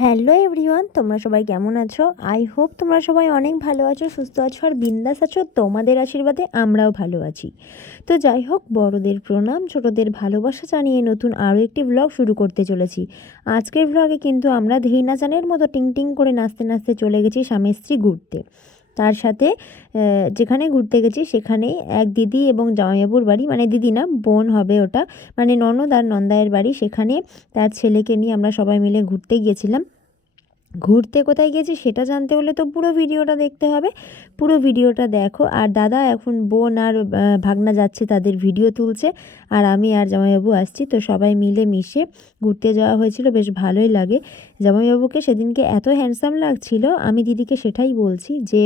Hello everyone, তোমরা সবাই কেমন আছো? আই হোপ তোমরা সবাই অনেক ভালো আছো, সুস্থ আছো আর বিন্দাস আছো। তোমাদের আশীর্বাদে আমরাও ভালো আছি। তো যাই হোক, বড়দের প্রণাম, ছোটদের ভালোবাসা জানিয়ে নতুন আরও একটি ব্লগ শুরু করতে চলেছি। আজকের ব্লগে কিন্তু আমরা ধেই নাচানের মতো টিং টিং করে নাচতে নাচতে চলে গেছি স্বামী স্ত্রী ঘুরতে। তার সাথে যেখানে ঘুরতে গেছি সেখানেই এক দিদি এবং জামাইবাবুর বাড়ি, মানে দিদি না, বোন হবে ওটা, মানে ননদ আর নন্দায়ের বাড়ি। সেখানে তার ছেলেকে নিয়ে আমরা সবাই মিলে ঘুরতে গিয়েছিলাম। ঘুরতে কোথায় গেছি সেটা জানতে হলে তো পুরো ভিডিওটা দেখতে হবে। পুরো ভিডিওটা দেখো। আর দাদা এখন বোন আর ভাগনা যাচ্ছে, তাদের ভিডিও তুলছে, আর আমি আর জামাইবাবু আসছি। তো সবাই মিলে মিশে ঘুরতে যাওয়া হয়েছিল, বেশ ভালোই লাগে। জামাইবাবুকে সেদিনকে এত হ্যান্ডসাম লাগছিল, আমি দিদিকে সেটাই বলছি যে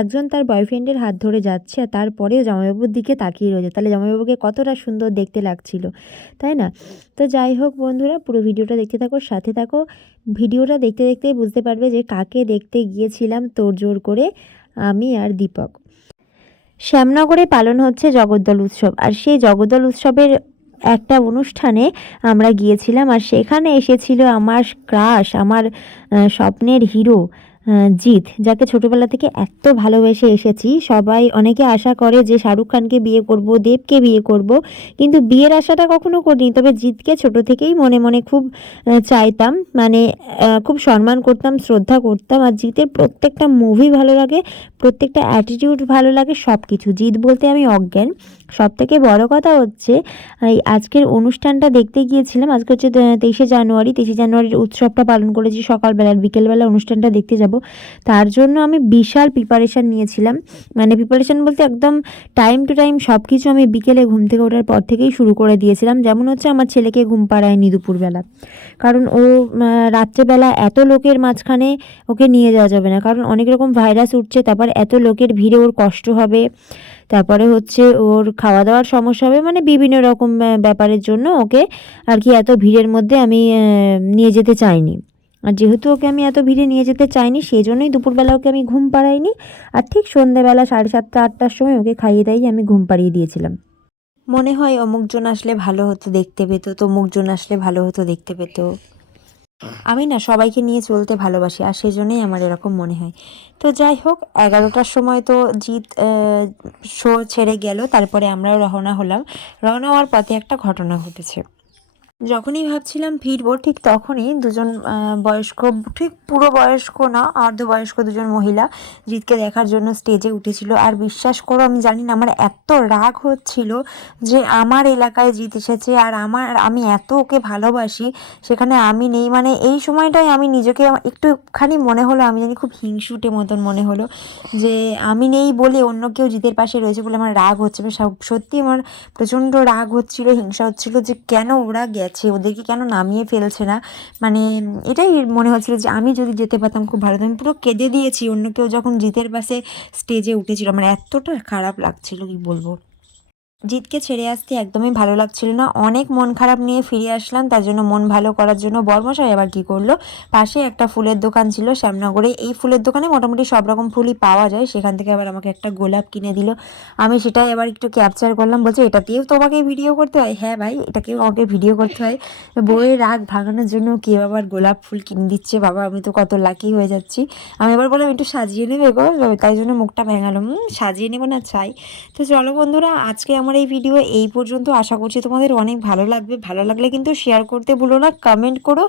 একজন তার বয়ফ্রেন্ডের হাত ধরে যাচ্ছে আর তারপরেও জামাইবাবুর দিকে তাকিয়ে রয়েছে, তাহলে জামাইবাবুকে কতটা সুন্দর দেখতে লাগছিল, তাই না? তো যাই হোক বন্ধুরা, পুরো ভিডিওটা দেখতে থাকো, সাথে থাকো। ভিডিওটা দেখতে দেখতেই বুঝতে পারবে যে কাকে দেখতে গিয়েছিলাম তোড়জোড় করে আমি আর দীপক। শ্যামনগরে পালন হচ্ছে জগদ্দল উৎসব, আর সেই জগদ্দল উৎসবের একটা অনুষ্ঠানে আমরা গিয়েছিলাম। আর সেখানে এসেছিল আমার ক্রাশ, আমার স্বপ্নের হিরো জিৎ, যাকে ছোটোবেলা থেকে এত ভালোবেসে এসেছি। সবাই অনেকে আশা করে যে শাহরুখ খানকে বিয়ে করব, দেবকে বিয়ে করব, কিন্তু বিয়ের আশাটা কখনো করিনি। তবে জিৎকে ছোট থেকেই মনে মনে খুব চাইতাম, মানে খুব সম্মান করতাম, শ্রদ্ধা করতাম। আর জিতের প্রত্যেকটা মুভি ভালো লাগে, প্রত্যেকটা অ্যাটিটিউড ভালো লাগে, সব কিছু। জিৎ বলতে আমি অজ্ঞান। সব থেকে বড় কথা হচ্ছে এই আজকের অনুষ্ঠানটা দেখতে গিয়েছিলাম। আজকে হচ্ছে 23শে জানুয়ারি। 23শে জানুয়ারির উৎসবটা পালন করেছি সকালবেলা, আর বিকেলবেলা অনুষ্ঠানটা দেখতে যাব। তার জন্য আমি বিশাল প্রিপারেশান নিয়েছিলাম, মানে প্রিপারেশান বলতে একদম টাইম টু টাইম সব কিছু আমি বিকেলে ঘুম থেকে ওঠার পর থেকেই শুরু করে দিয়েছিলাম। যেমন হচ্ছে আমার ছেলেকে ঘুম পাড়ায়নি দুপুরবেলা, কারণ ও রাত্রেবেলা এত লোকের মাঝখানে ওকে নিয়ে যাওয়া যাবে না, কারণ অনেক রকম ভাইরাস উঠছে। তারপর এত লোকের ভিড়ে ওর কষ্ট হবে, তারপরে হচ্ছে ওর খাওয়া দাওয়ার সমস্যা হবে, মানে বিভিন্ন রকম ব্যাপারের জন্য ওকে আর কি এত ভিড়ের মধ্যে আমি নিয়ে যেতে চাইনি। আর যেহেতু ওকে আমি এত ভিড়ে নিয়ে যেতে চাইনি, সেই জন্যই দুপুরবেলা ওকে আমি ঘুম পাড়াইনি। আর ঠিক সন্ধ্যেবেলা 7:30 8টার সময় ওকে খাইয়ে দাইয়ে আমি ঘুম পাড়িয়ে দিয়েছিলাম। মনে হয় অমুকজন আসলে ভালো হতো দেখতে পেতো, তমুকজন আসলে ভালো হতো দেখতে পেতো। আমি না সবাইকে নিয়ে চলতে ভালোবাসি, আর সেই জন্যই আমার এরকম মনে হয়। তো যাই হোক, 11টার সময় তো জিৎ শো ছেড়ে গেল, তারপরে আমরাও রওনা হলাম। রওনা হওয়ার পথে একটা ঘটনা ঘটেছে। যখনই ভাবছিলাম ফিরবো, ঠিক তখনই দুজন বয়স্ক, ঠিক পুরো বয়স্ক না, অর্ধবয়স্ক দুজন মহিলা জিৎকে দেখার জন্য স্টেজে উঠেছিল। আর বিশ্বাস করো, আমি জানি না আমার এত রাগ হচ্ছিল যে আমার এলাকায় জিৎ এসেছে, আর আমি এত ওকে ভালোবাসি, সেখানে আমি নেই। মানে এই সময়টায় আমি নিজেকে একটুখানি মনে হলো, আমি জানি খুব হিংসুটে মতন মনে হলো যে আমি নেই বলে অন্য কেউ জিতের পাশে রয়েছে বলে আমার রাগ হচ্ছে। সত্যি আমার প্রচণ্ড রাগ হচ্ছিল, হিংসা হচ্ছিল যে কেন ওরা গেছে, ওদেরকে কেন নামিয়ে ফেলছে না। মানে এটাই মনে হচ্ছিল যে আমি যদি যেতে পারতাম খুব ভালো হতো। আমি পুরো কেঁদে দিয়েছি অন্য কেউ যখন জিতের পাশে স্টেজে উঠেছিল, আমার এতটা খারাপ লাগছিল কি বলবো। জিতকে ছেড়ে আসতে একদমই ভালো লাগছিল না, অনেক মন খারাপ নিয়ে ফিরে আসলাম। তার জন্য মন ভালো করার জন্য বর্মশাই আবার কী করলো, পাশে একটা ফুলের দোকান ছিল শ্যামনগরে, এই ফুলের দোকানে মোটামুটি সব রকম ফুলই পাওয়া যায়, সেখান থেকে আবার আমাকে একটা গোলাপ কিনে দিল। আমি সেটাই আবার একটু ক্যাপচার করলাম, বলছে এটাতেও তোমাকে ভিডিও করতে হয়? হ্যাঁ ভাই, এটাকেও আমাকে ভিডিও করতে হয়। বউয়ের রাগ ভাঙানোর জন্য কেউ আবার গোলাপ ফুল কিনে দিচ্ছে, বাবা আমি তো কত লাকি হয়ে যাচ্ছি। আমি এবার বললাম একটু সাজিয়ে নেবে গো, তাই জন্য মুখটা ভেঙালাম, সাজিয়ে নেবো না চাই। তো চলো বন্ধুরা, আজকে আমার এই ভিডিও এই পর্যন্ত। আশা করছি তোমাদের অনেক ভালো লাগবে। ভালো লাগলে কিন্তু শেয়ার করতে ভুলো না, কমেন্ট করো।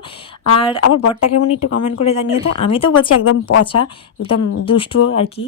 আর আমার বরটা কেমন একটু কমেন্ট করে জানিয়ে তো। আমি তো বলছি একদম পচা, একদম দুষ্টু আর কি।